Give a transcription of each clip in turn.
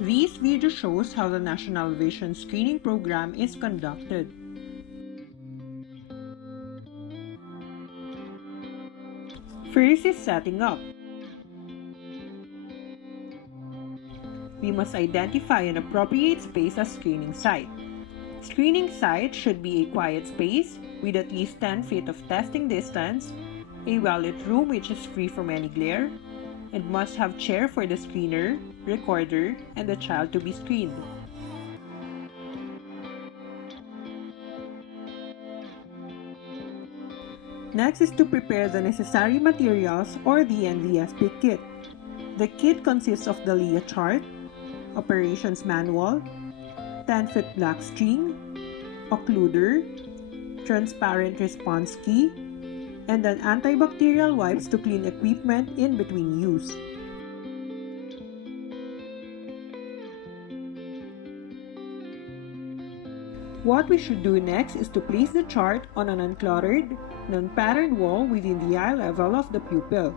This video shows how the National Vision Screening Program is conducted. First is setting up. We must identify an appropriate space as screening site. Screening site should be a quiet space with at least 10 feet of testing distance, a well-lit room which is free from any glare, and must have chair for the screener, recorder, and the child to be screened. Next is to prepare the necessary materials or the NVSP kit. The kit consists of the LIA chart, operations manual, 10-foot black string, occluder, transparent response key, and an antibacterial wipes to clean equipment in between use. What we should do next is to place the chart on an uncluttered, non-patterned wall within the eye level of the pupil,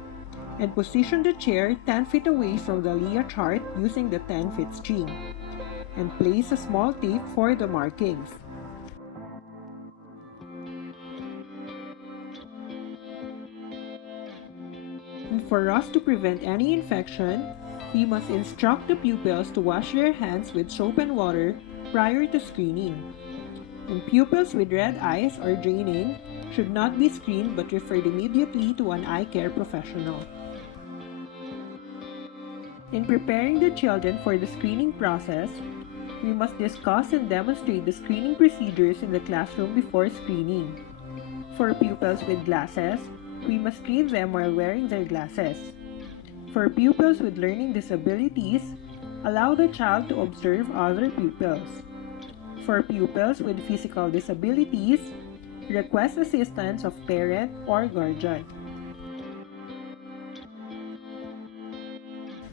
and position the chair 10 feet away from the LIA chart using the 10-foot string, and place a small tape for the markings. And for us to prevent any infection, we must instruct the pupils to wash their hands with soap and water prior to screening. And pupils with red eyes or draining should not be screened but referred immediately to an eye care professional. In preparing the children for the screening process, we must discuss and demonstrate the screening procedures in the classroom before screening. For pupils with glasses, we must screen them while wearing their glasses. For pupils with learning disabilities, allow the child to observe other pupils. For pupils with physical disabilities, request assistance of parent or guardian.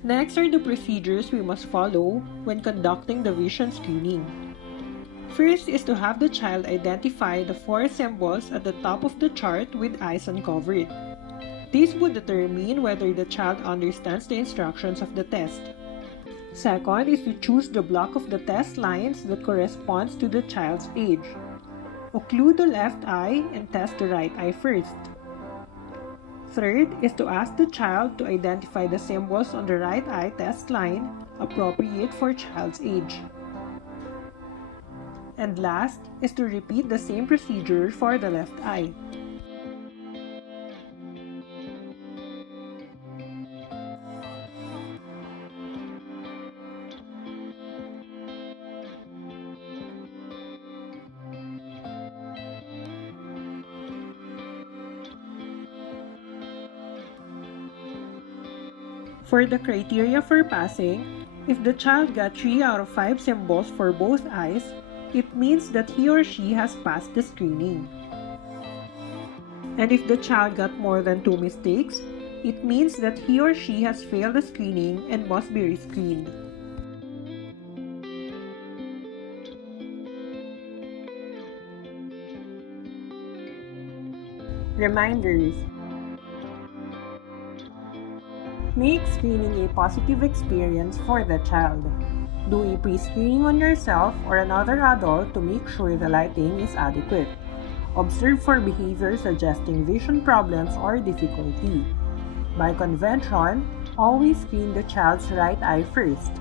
Next are the procedures we must follow when conducting the vision screening. First is to have the child identify the 4 symbols at the top of the chart with eyes uncovered. This would determine whether the child understands the instructions of the test. Second is to choose the block of the test lines that corresponds to the child's age. Occlude the left eye and test the right eye first. Third is to ask the child to identify the symbols on the right eye test line appropriate for child's age. And last is to repeat the same procedure for the left eye. For the criteria for passing, if the child got 3 out of 5 symbols for both eyes, it means that he or she has passed the screening. And if the child got more than 2 mistakes, it means that he or she has failed the screening and must be rescreened. Reminders: make screening a positive experience for the child. Do a pre-screening on yourself or another adult to make sure the lighting is adequate. Observe for behavior suggesting vision problems or difficulty. By convention, always screen the child's right eye first.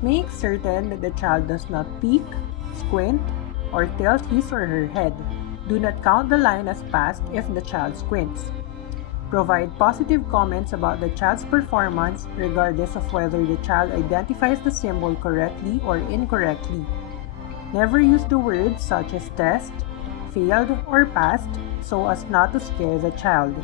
Make certain that the child does not peek, squint, or tilt his or her head. Do not count the line as passed if the child squints. Provide positive comments about the child's performance regardless of whether the child identifies the symbol correctly or incorrectly. Never use the words such as test, failed, or passed so as not to scare the child.